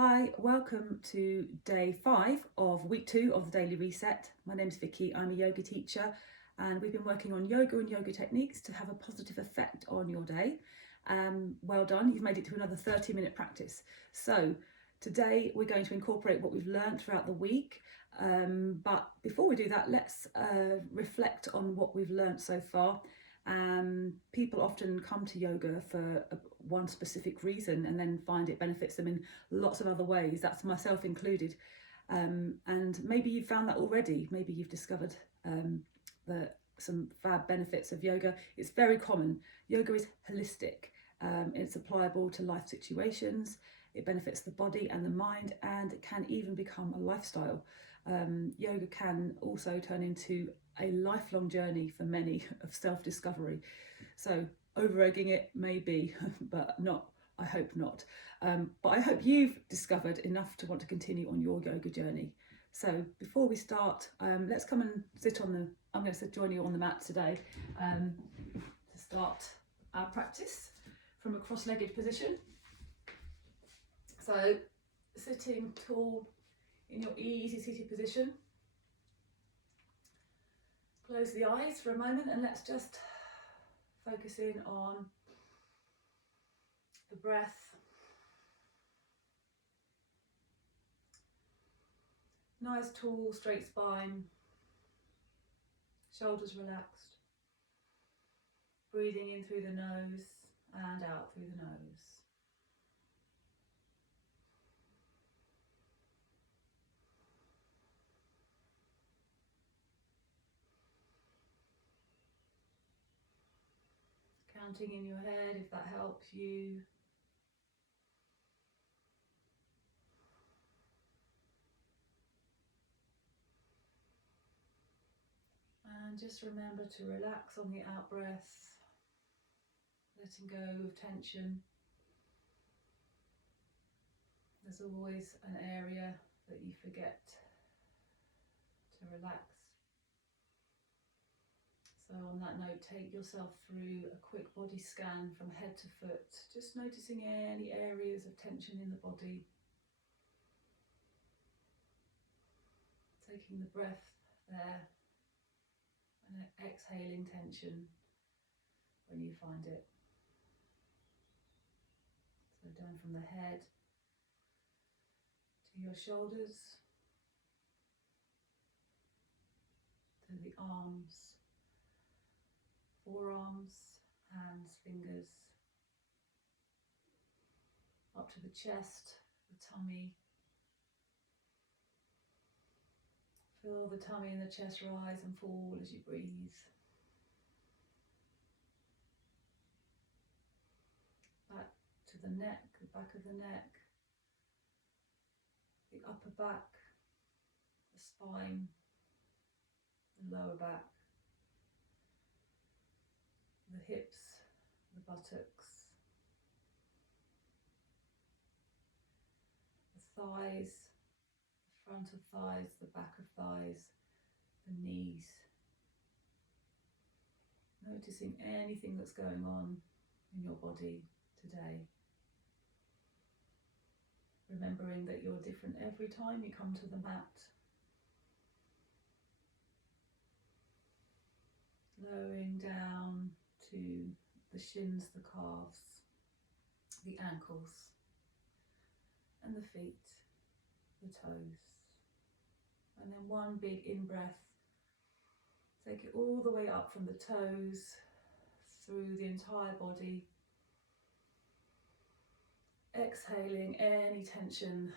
Hi, welcome to day 5 of week 2 of the Daily Reset. My name's Vicky, I'm a yoga teacher, and we've been working on yoga and yoga techniques to have a positive effect on your day. Well done, you've made it to another 30-minute practice. So today we're going to incorporate what we've learned throughout the week, but before we do that, let's reflect on what we've learned so far. People often come to yoga for one specific reason and then find it benefits them in lots of other ways. That's myself included. And maybe you've found that already. Maybe you've discovered some fab benefits of yoga. It's very common. Yoga is holistic. It's applicable to life situations. It benefits the body and the mind, and it can even become a lifestyle. Yoga can also turn into a lifelong journey for many of self-discovery. So over-egging it maybe, but not, I hope not. But I hope you've discovered enough to want to continue on your yoga journey. So before we start, let's come and sit on I'm going to join you on the mat today to start our practice from a cross-legged position. So sitting tall in your easy seated position. Close the eyes for a moment and let's just focus in on the breath. Nice tall straight spine, shoulders relaxed, breathing in through the nose and out through the nose. Counting in your head if that helps you. And just remember to relax on the out breath, letting go of tension. There's always an area that you forget to relax. So on that note, take yourself through a quick body scan from head to foot, just noticing any areas of tension in the body. Taking the breath there and exhaling tension when you find it. So down from the head to your shoulders, to the arms, forearms, hands, fingers, up to the chest, the tummy. Feel the tummy and the chest rise and fall as you breathe. Back to the neck, the back of the neck, the upper back, the spine, the lower back, the hips, the buttocks, the thighs, the front of thighs, the back of thighs, the knees. Noticing anything that's going on in your body today. Remembering that you're different every time you come to the mat. Lowering down to the shins, the calves, the ankles, and the feet, the toes. And then one big in-breath. Take it all the way up from the toes, through the entire body. Exhaling any tension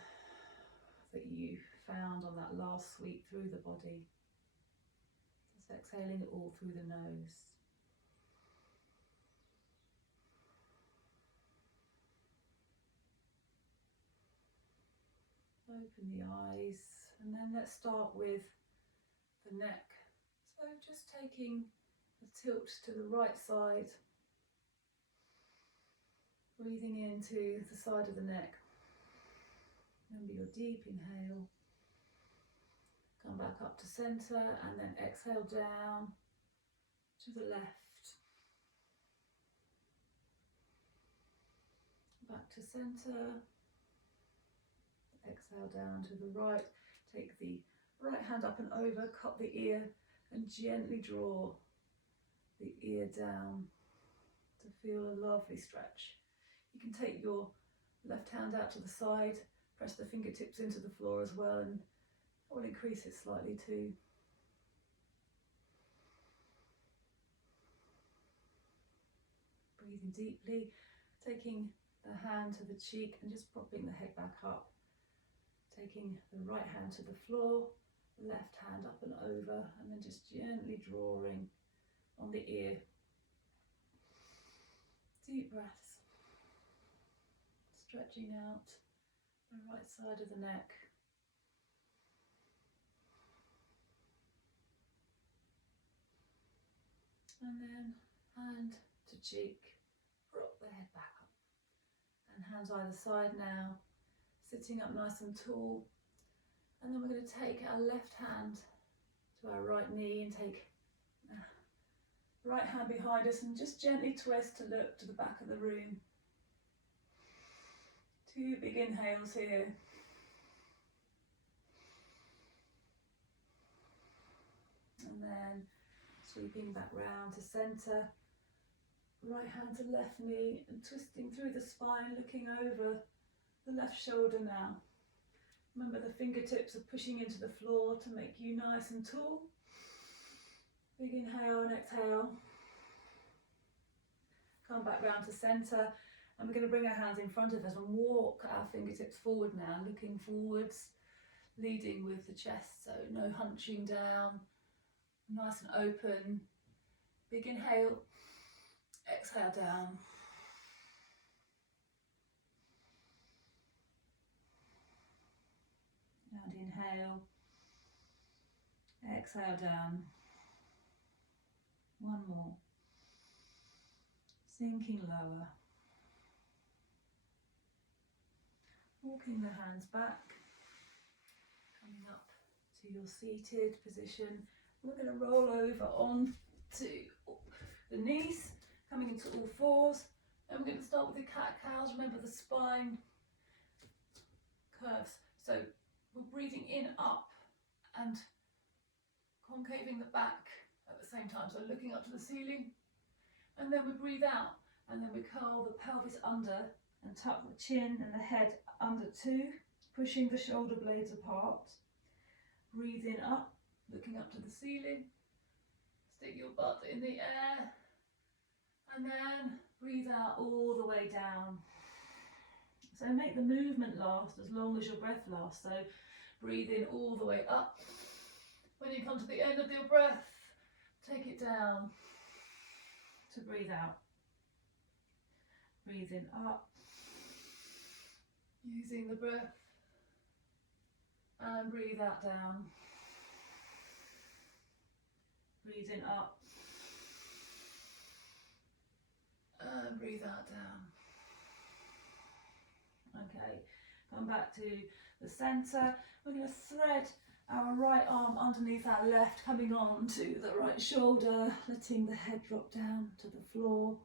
that you found on that last sweep through the body. Just exhaling it all through the nose. Open the eyes, and then let's start with the neck. So just taking the tilt to the right side, breathing into the side of the neck. Remember your deep inhale. Come back up to centre and then exhale down to the left. Back to centre. exhale down to the right. Take the right hand up and over, cup the ear and gently draw the ear down to feel a lovely stretch. You can take your left hand out to the side, press the fingertips into the floor as well, and I will increase it slightly too. Breathing deeply, taking the hand to the cheek and just propping the head back up. Taking the right hand to the floor, left hand up and over, and then just gently drawing on the ear. Deep breaths. Stretching out the right side of the neck. And then hand to cheek, rock the head back up. And hands either side now, sitting up nice and tall. And then we're going to take our left hand to our right knee and take right hand behind us and just gently twist to look to the back of the room. 2 big inhales here. And then sweeping back round to centre. Right hand to left knee and twisting through the spine, looking over the left shoulder now. Remember, the fingertips are pushing into the floor to make you nice and tall. Big inhale and exhale. Come back round to centre, and we're going to bring our hands in front of us and walk our fingertips forward now, looking forwards, leading with the chest, so no hunching down, nice and open. Big inhale, exhale down. And inhale, exhale down. One more. Sinking lower. Walking the hands back, coming up to your seated position. We're going to roll over on to the knees, coming into all fours. And we're going to start with the cat-cows. Remember, the spine curves. So we're breathing in, up, and concaving the back at the same time. So looking up to the ceiling. And then we breathe out, and then we curl the pelvis under and tuck the chin and the head under too, pushing the shoulder blades apart. Breathing up, looking up to the ceiling. Stick your butt in the air, and then breathe out all the way down. So make the movement last as long as your breath lasts. So breathe in all the way up. When you come to the end of your breath, take it down to breathe out. Breathe in up, using the breath, and breathe out down. Breathe in up, and breathe out down. Okay, come back to the centre. We're going to thread our right arm underneath our left, coming on to the right shoulder, letting the head drop down to the floor,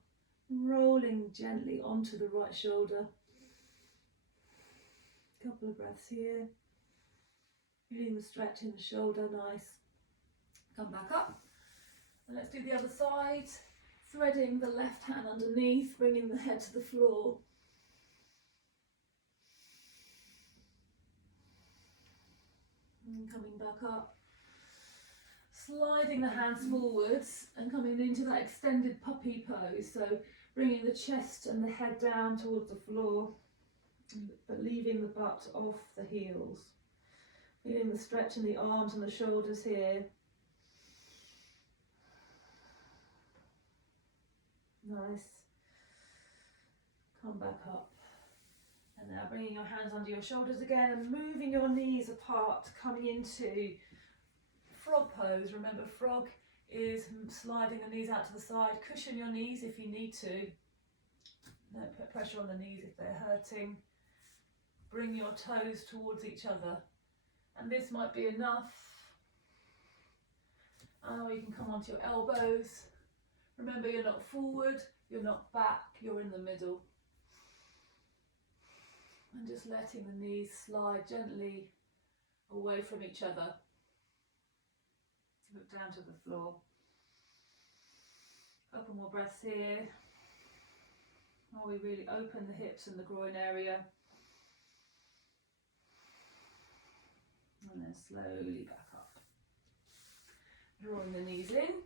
rolling gently onto the right shoulder. Couple of breaths here. Feeling the stretch in the shoulder, nice. Come back up. And let's do the other side. Threading the left hand underneath, bringing the head to the floor. And coming back up. Sliding the hands forwards and coming into that extended puppy pose. So bringing the chest and the head down towards the floor, but leaving the butt off the heels. Feeling the stretch in the arms and the shoulders here. Nice. Come back up. And now bringing your hands under your shoulders again and moving your knees apart, coming into frog pose. Remember, frog is sliding the knees out to the side. Cushion your knees if you need to. Don't put pressure on the knees if they're hurting. Bring your toes towards each other. And this might be enough. Or you can come onto your elbows. Remember, you're not forward, you're not back, you're in the middle. And just letting the knees slide gently away from each other. Look down to the floor. Couple more breaths here. While we really open the hips and the groin area. And then slowly back up. Drawing the knees in.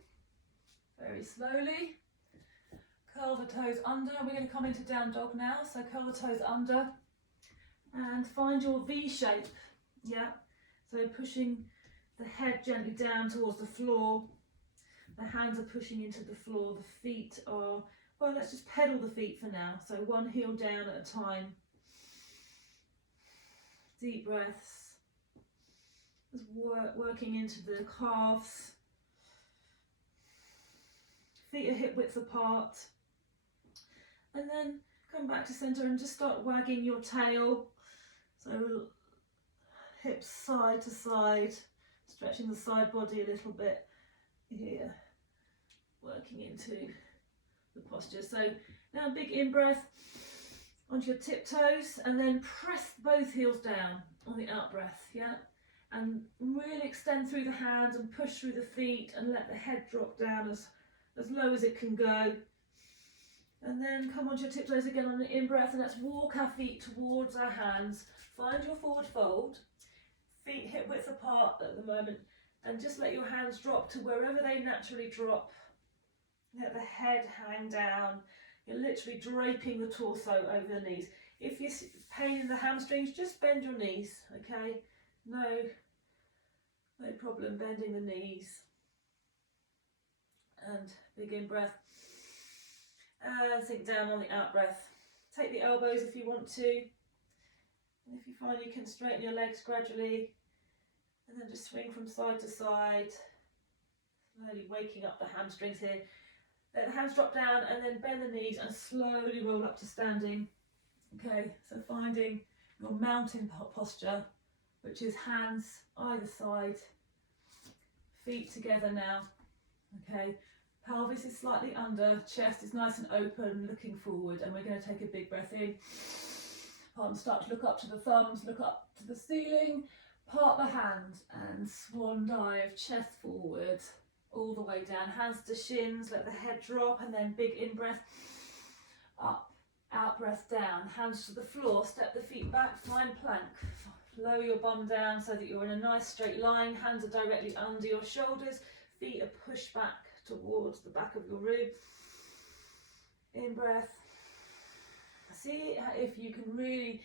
Very slowly. Curl the toes under. We're going to come into down dog now. So curl the toes under. And find your V shape. Yeah. So pushing the head gently down towards the floor. The hands are pushing into the floor. The feet are, well, let's just pedal the feet for now. So one heel down at a time. Deep breaths. Just working into the calves. Feet are hip width apart. And then come back to center and just start wagging your tail. So hips side to side, stretching the side body a little bit here, working into the posture. So now big in breath onto your tiptoes and then press both heels down on the out breath, yeah? And really extend through the hands and push through the feet and let the head drop down as low as it can go. And then come onto your tiptoes again on the in breath, and let's walk our feet towards our hands. Find your forward fold, feet hip width apart at the moment, and just let your hands drop to wherever they naturally drop. Let the head hang down. You're literally draping the torso over the knees. If you're pain in the hamstrings, just bend your knees, okay? No problem bending the knees. And big in breath. And sink down on the out breath. Take the elbows if you want to. And if you find you can straighten your legs gradually. And then just swing from side to side. Slowly waking up the hamstrings here. Let the hands drop down and then bend the knees and slowly roll up to standing. Okay, so finding your mountain posture, which is hands either side, feet together now. Okay. Pelvis is slightly under, chest is nice and open, looking forward, and we're going to take a big breath in. Palms start to look up to the thumbs, look up to the ceiling, part the hands and swan dive, chest forward, all the way down, hands to shins, let the head drop, and then big in breath, up, out breath down, hands to the floor, step the feet back, find plank. Lower your bum down so that you're in a nice straight line, hands are directly under your shoulders, feet are pushed back towards the back of your rib. In breath. See if you can really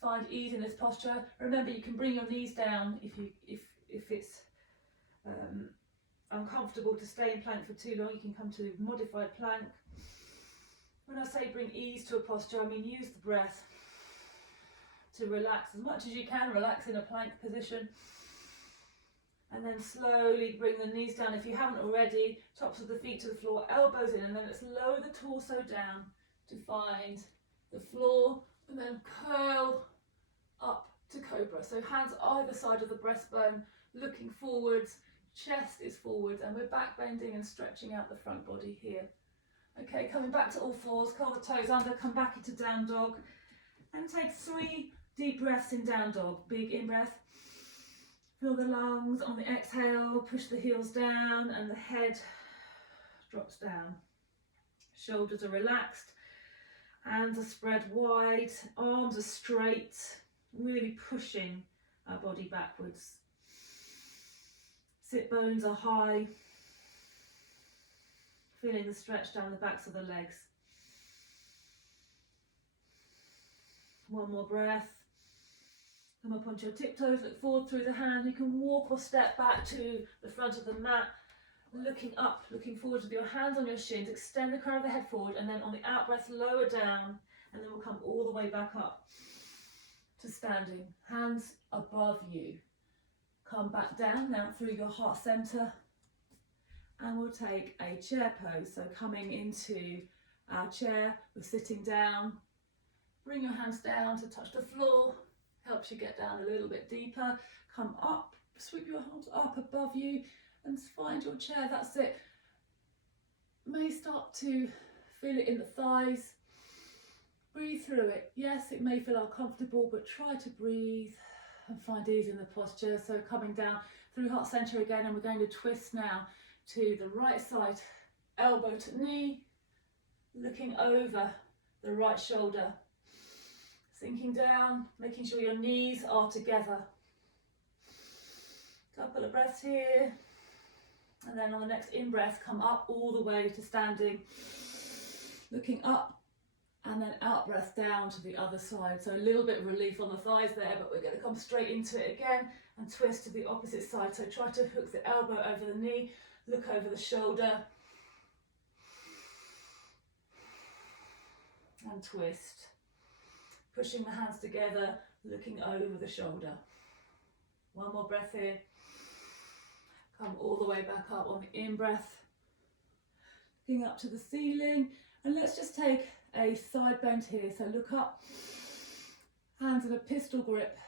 find ease in this posture. Remember, you can bring your knees down if it's uncomfortable to stay in plank for too long. You can come to modified plank. When I say bring ease to a posture, I mean use the breath to relax as much as you can. Relax in a plank position. And then slowly bring the knees down. If you haven't already, tops of the feet to the floor, elbows in, and then let's lower the torso down to find the floor, and then curl up to cobra. So hands either side of the breastbone, looking forwards, chest is forward, and we're back bending and stretching out the front body here. Okay, coming back to all fours, curl the toes under, come back into down dog, and take 3 deep breaths in down dog. Big in breath. Fill the lungs on the exhale, push the heels down and the head drops down. Shoulders are relaxed, hands are spread wide, arms are straight, really pushing our body backwards. Sit bones are high, feeling the stretch down the backs of the legs. One more breath. Come up onto your tiptoes, look forward through the hand. You can walk or step back to the front of the mat, looking up, looking forward with your hands on your shins. Extend the crown of the head forward, and then on the out breath, lower down, and then we'll come all the way back up to standing. Hands above you. Come back down now through your heart center, and we'll take a chair pose. So coming into our chair, we're sitting down. Bring your hands down to touch the floor. Helps you get down a little bit deeper. Come up, sweep your arms up above you and find your chair. That's it. May start to feel it in the thighs. Breathe through it. Yes, it may feel uncomfortable, but try to breathe and find ease in the posture. So coming down through heart center again, and we're going to twist now to the right side, elbow to knee, looking over the right shoulder, sinking down, making sure your knees are together. Couple of breaths here, and then on the next in-breath, come up all the way to standing, looking up, and then out breath down to the other side. So a little bit of relief on the thighs there, but we're going to come straight into it again and twist to the opposite side. So try to hook the elbow over the knee, look over the shoulder, and twist. Pushing the hands together, looking over the shoulder. One more breath here. Come all the way back up on the in-breath, looking up to the ceiling. And let's just take a side bend here. So look up, hands in a pistol grip,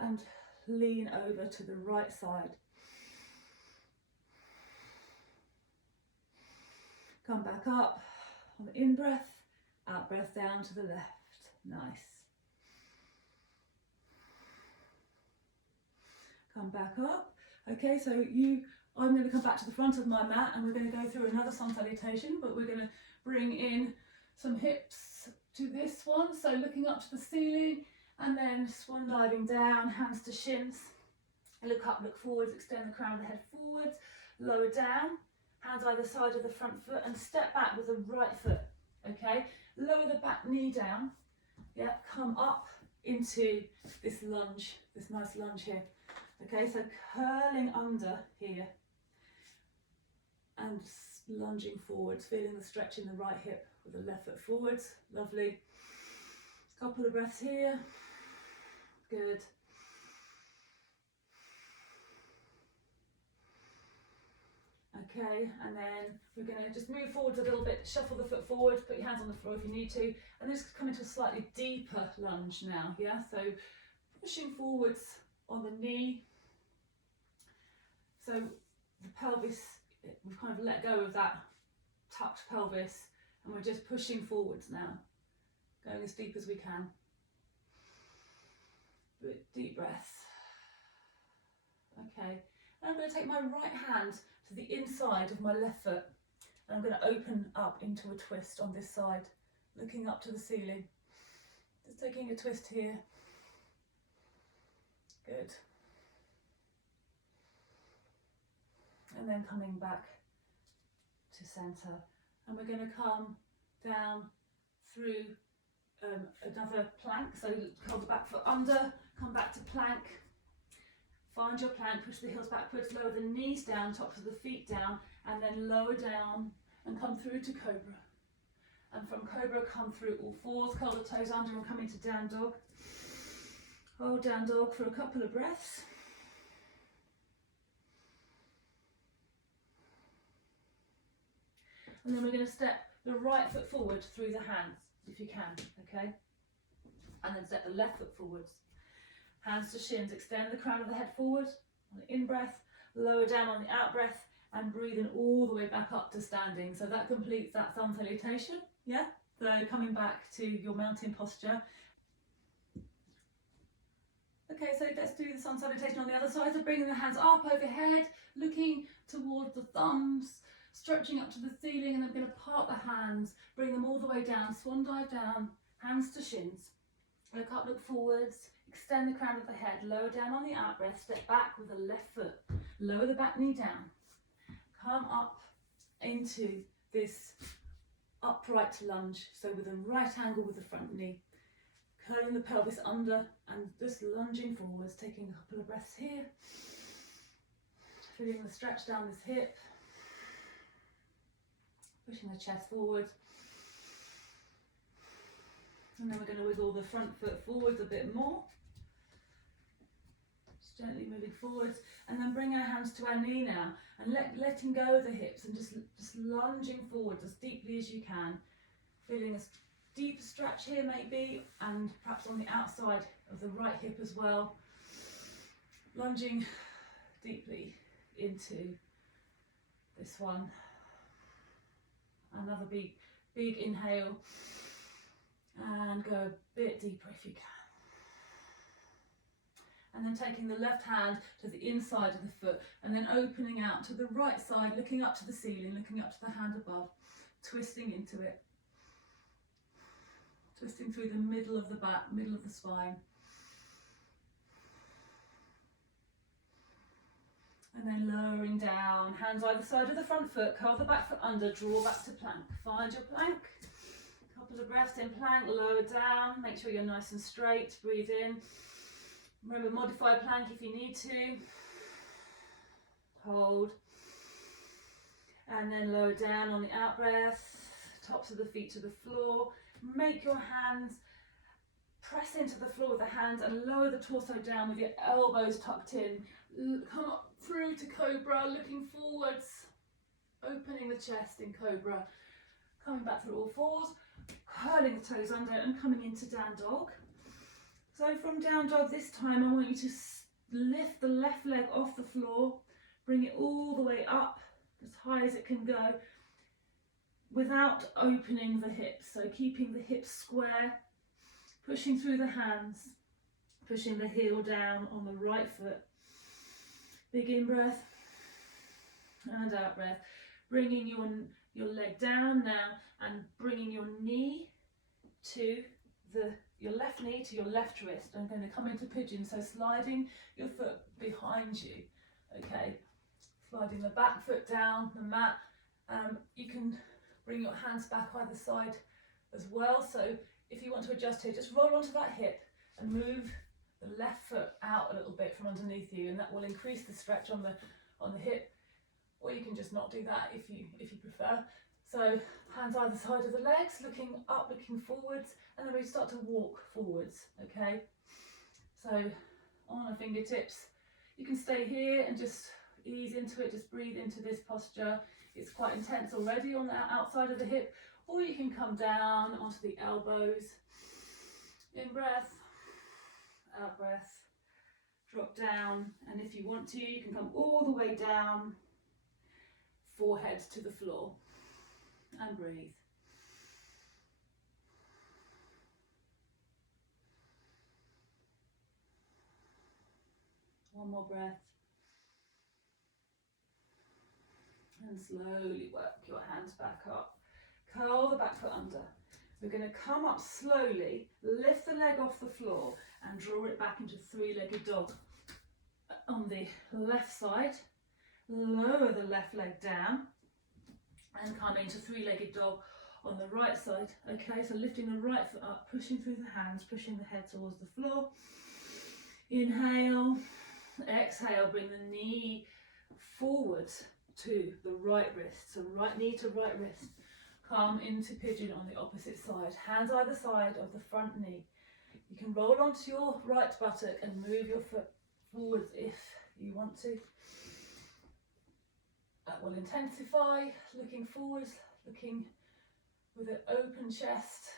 and lean over to the right side. Come back up on the in-breath, out breath down to the left. Nice. Come back up. Okay, so I'm going to come back to the front of my mat, and we're going to go through another sun salutation, but we're going to bring in some hips to this one. So looking up to the ceiling, and then swan diving down, hands to shins. Look up, look forwards, extend the crown of the head forwards, lower down, hands either side of the front foot, and step back with the right foot. Okay, lower the back knee down. Yeah, come up into this lunge, this nice lunge here. Okay, so curling under here and lunging forwards, feeling the stretch in the right hip with the left foot forwards. Lovely. Couple of breaths here. Good. Okay, and then we're going to just move forwards a little bit, shuffle the foot forward, put your hands on the floor if you need to, and then just come into a slightly deeper lunge now. Yeah, so pushing forwards on the knee. So the pelvis, we've kind of let go of that tucked pelvis, and we're just pushing forwards now, going as deep as we can. Deep breaths. Okay, and I'm going to take my right hand to the inside of my left foot, and I'm going to open up into a twist on this side, looking up to the ceiling. Just taking a twist here. Good. And then coming back to centre, and we're going to come down through another plank. So hold the back foot under, come back to plank, find your plank, push the heels backwards, lower the knees down, tops of the feet down, and then lower down and come through to cobra. And from cobra, come through all fours, curl the toes under and come into down dog. Hold down dog for a couple of breaths. And then we're going to step the right foot forward through the hands, if you can, okay? And then step the left foot forwards. Hands to shins, extend the crown of the head forward on the in-breath, lower down on the out-breath, and breathing all the way back up to standing. So that completes that sun salutation, yeah? So coming back to your mountain posture. Okay, so let's do the sun salutation on the other side. So bringing the hands up overhead, looking towards the thumbs, stretching up to the ceiling, and then we're going to part the hands, bring them all the way down, swan dive down, hands to shins. Look up, look forwards, extend the crown of the head, lower down on the out breath, step back with the left foot, lower the back knee down, come up into this upright lunge, so with a right angle with the front knee, curling the pelvis under and just lunging forwards, taking a couple of breaths here, feeling the stretch down this hip, pushing the chest forward, and then we're going to wiggle the front foot forwards a bit more, just gently moving forwards, and then bring our hands to our knee now, and letting go of the hips and just lunging forwards as deeply as you can, feeling a deep stretch here maybe, and perhaps on the outside of the right hip as well, lunging deeply into this one. Another big inhale, And go a bit deeper if you can. And then taking the left hand to the inside of the foot and then opening out to the right side, looking up to the ceiling, looking up to the hand above, twisting into it. Twisting through the middle of the back, middle of the spine. And then lowering down, hands either side of the front foot, curl the back foot under, draw back to plank. Find your plank. Couple of breaths in plank, lower down, make sure you're nice and straight, breathe in. Remember, modify plank if you need to. Hold. And then lower down on the out breath, tops of the feet to the floor. Make your hands press into the floor with the hands and lower the torso down with your elbows tucked in. Come up through to cobra, looking forwards, opening the chest in cobra. Coming back through all fours, curling the toes under and coming into down dog. So from down dog this time, I want you to lift the left leg off the floor, bring it all the way up as high as it can go without opening the hips. So keeping the hips square, pushing through the hands, pushing the heel down on the right foot. Big in breath and out breath. Bringing your leg down now and bringing your knee to your left knee to your left wrist. I'm going to come into pigeon, so sliding your foot behind you, okay? Sliding the back foot down the mat. You can bring your hands back either side as well, so if you want to adjust here, just roll onto that hip and move the left foot out a little bit from underneath you, and that will increase the stretch on the hip, or you can just not do that if you prefer. So hands either side of the legs, looking up, looking forwards, and then we start to walk forwards, okay? So on our fingertips, you can stay here and just ease into it, just breathe into this posture. It's quite intense already on the outside of the hip, or you can come down onto the elbows. In breath, out breath, drop down, and if you want to, you can come all the way down, forehead to the floor, and breathe. One more breath. And slowly work your hands back up. Curl the back foot under. We're going to come up slowly, lift the leg off the floor and draw it back into three-legged dog. On the left side, lower the left leg down and come into three-legged dog on the right side. Okay, so lifting the right foot up, pushing through the hands, pushing the head towards the floor. Inhale, exhale, bring the knee forwards to the right wrist, so right knee to right wrist. Come into pigeon on the opposite side, hands either side of the front knee. You can roll onto your right buttock and move your foot forwards if you want to. That will intensify, looking forwards, looking with an open chest.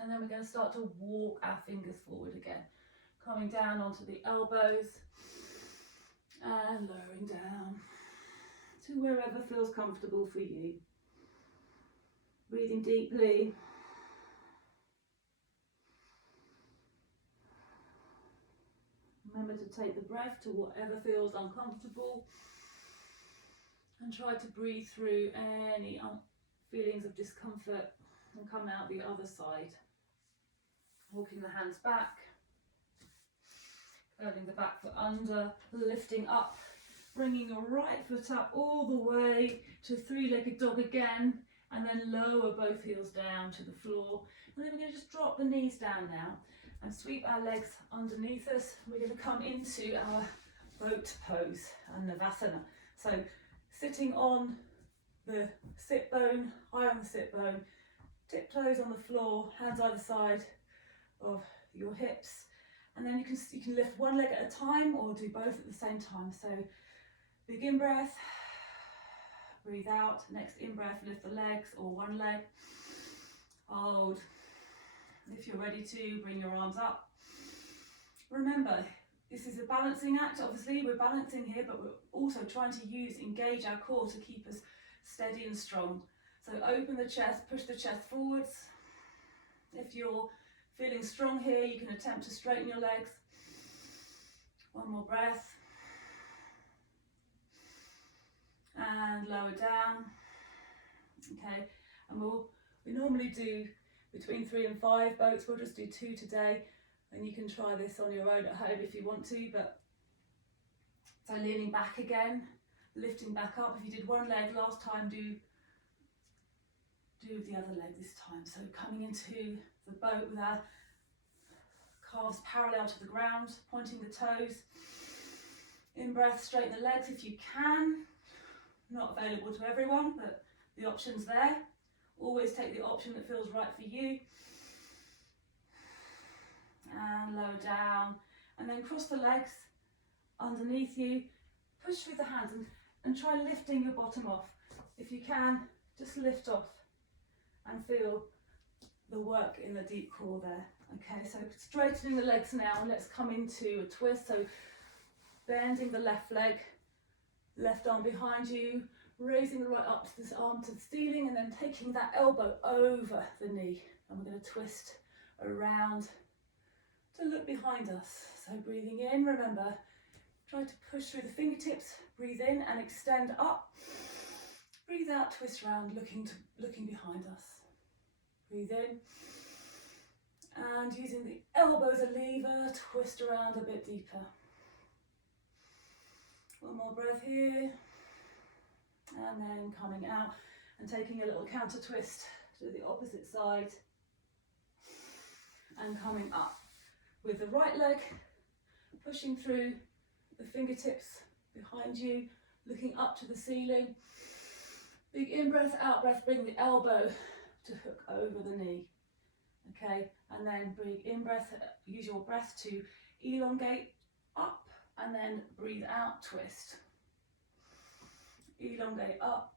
And then we're going to start to walk our fingers forward again, coming down onto the elbows and lowering down to wherever feels comfortable for you. Breathing deeply. Remember to take the breath to whatever feels uncomfortable and try to breathe through any feelings of discomfort and come out the other side. Walking the hands back, curling the back foot under, lifting up, bringing your right foot up all the way to three-legged dog again, and then lower both heels down to the floor. And then we're going to just drop the knees down now and sweep our legs underneath us. We're going to come into our boat pose and Navasana. So sitting on the sit bone, high on the sit bone, tiptoes on the floor, hands either side of your hips. And then you can lift one leg at a time or do both at the same time. So big in breath. Breathe out, next in breath, lift the legs or one leg. Hold. If you're ready to, bring your arms up. Remember, this is a balancing act. Obviously, we're balancing here, but we're also trying to engage our core to keep us steady and strong. So open the chest, push the chest forwards. If you're feeling strong here, you can attempt to straighten your legs. One more breath. And lower down. Okay, and we normally do between 3 and 5 boats. We'll just do 2 today, and you can try this on your own at home if you want to. But so leaning back again, lifting back up. If you did one leg last time, do the other leg this time. So coming into the boat with our calves parallel to the ground, pointing the toes. In breath, straighten the legs if you can. Not available to everyone, but the option's there. Always take the option that feels right for you. And lower down, and then cross the legs underneath you. Push through the hands and try lifting your bottom off. If you can, just lift off and feel the work in the deep core there. Okay, so straightening the legs now. Let's come into a twist. So bending the left leg, left arm behind you, raising the right up to this arm to the ceiling, and then taking that elbow over the knee. And we're going to twist around to look behind us. So breathing in, remember, try to push through the fingertips, breathe in and extend up. Breathe out, twist around, looking behind us. Breathe in. And using the elbow as a lever, twist around a bit deeper. One more breath here. And then coming out and taking a little counter twist to the opposite side. And coming up with the right leg, pushing through the fingertips behind you, looking up to the ceiling. Big in-breath, out-breath, bring the elbow to hook over the knee. Okay, and then big in-breath, use your breath to elongate up, and then breathe out, twist. Elongate up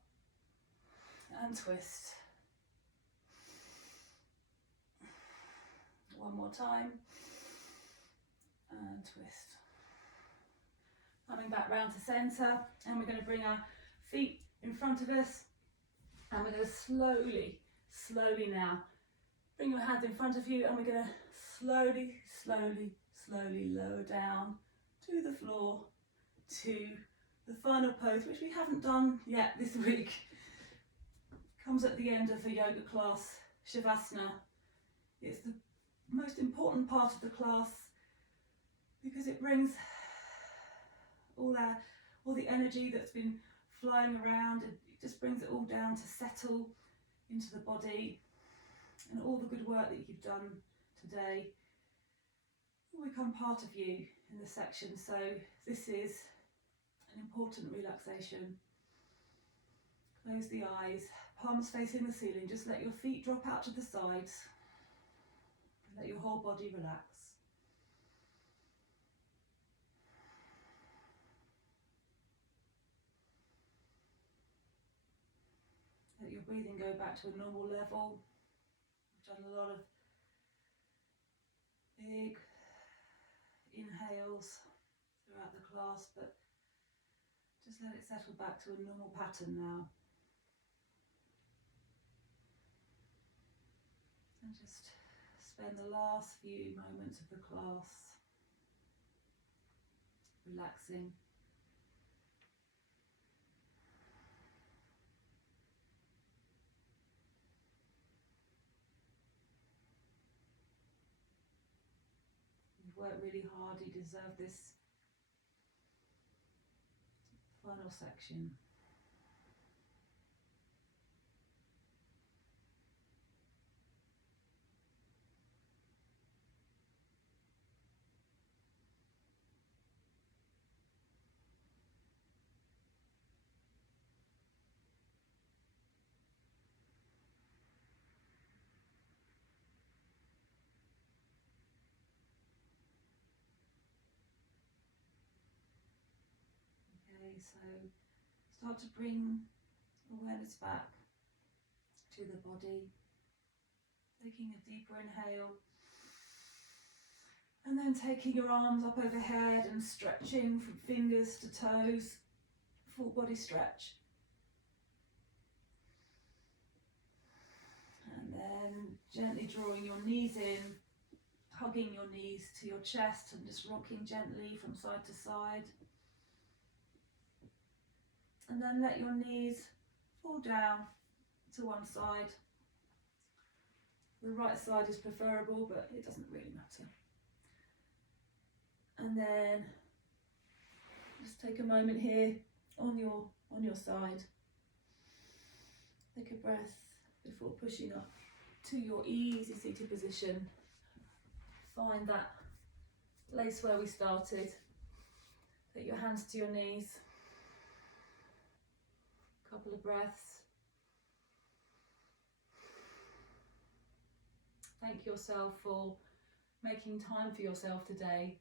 and twist. One more time and twist. Coming back round to centre, and we're going to bring our feet in front of us, and we're going to slowly now bring your hands in front of you, and we're going to slowly lower down to the floor, to the final pose, which we haven't done yet this week. Comes at the end of the yoga class, Shavasana. It's the most important part of the class because it brings all the energy that's been flying around. It just brings it all down to settle into the body, and all the good work that you've done today will become part of you in this section. So this is an important relaxation. Close the eyes, palms facing the ceiling. Just let your feet drop out to the sides. Let your whole body relax. Let your breathing go back to a normal level. We've done a lot of big inhales throughout the class, but just let it settle back to a normal pattern now. And just spend the last few moments of the class relaxing. You've worked really hard, you deserve this final section. Okay, so start to bring awareness back to the body, taking a deeper inhale, and then taking your arms up overhead and stretching from fingers to toes, full body stretch. And then gently drawing your knees in, hugging your knees to your chest and just rocking gently from side to side. And then let your knees fall down to one side. The right side is preferable, but it doesn't really matter. And then just take a moment here on your side. Take a breath before pushing up to your easy seated position. Find that place where we started. Take your hands to your knees. Couple of breaths. Thank yourself for making time for yourself today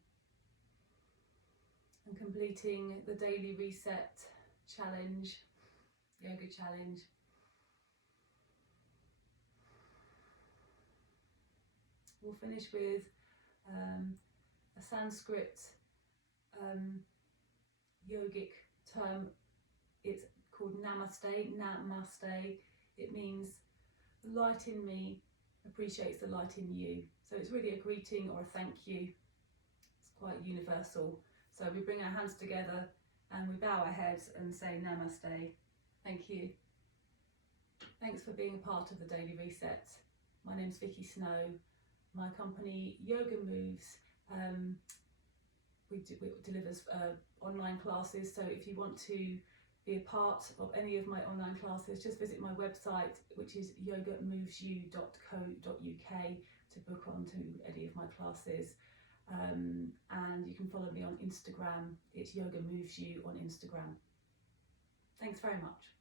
and completing the daily reset challenge, yoga challenge. We'll finish with a Sanskrit yogic term. It's called namaste. Namaste. It means the light in me appreciates the light in you. So it's really a greeting or a thank you. It's quite universal. So we bring our hands together and we bow our heads and say namaste. Thank you. Thanks for being a part of the Daily Reset. My name's Vicky Snow. My company Yoga Moves delivers online classes. So if you want to be a part of any of my online classes, just visit my website, which is yogamovesyou.co.uk, to book onto any of my classes. And you can follow me on Instagram. It's Yoga Moves You on Instagram. Thanks very much.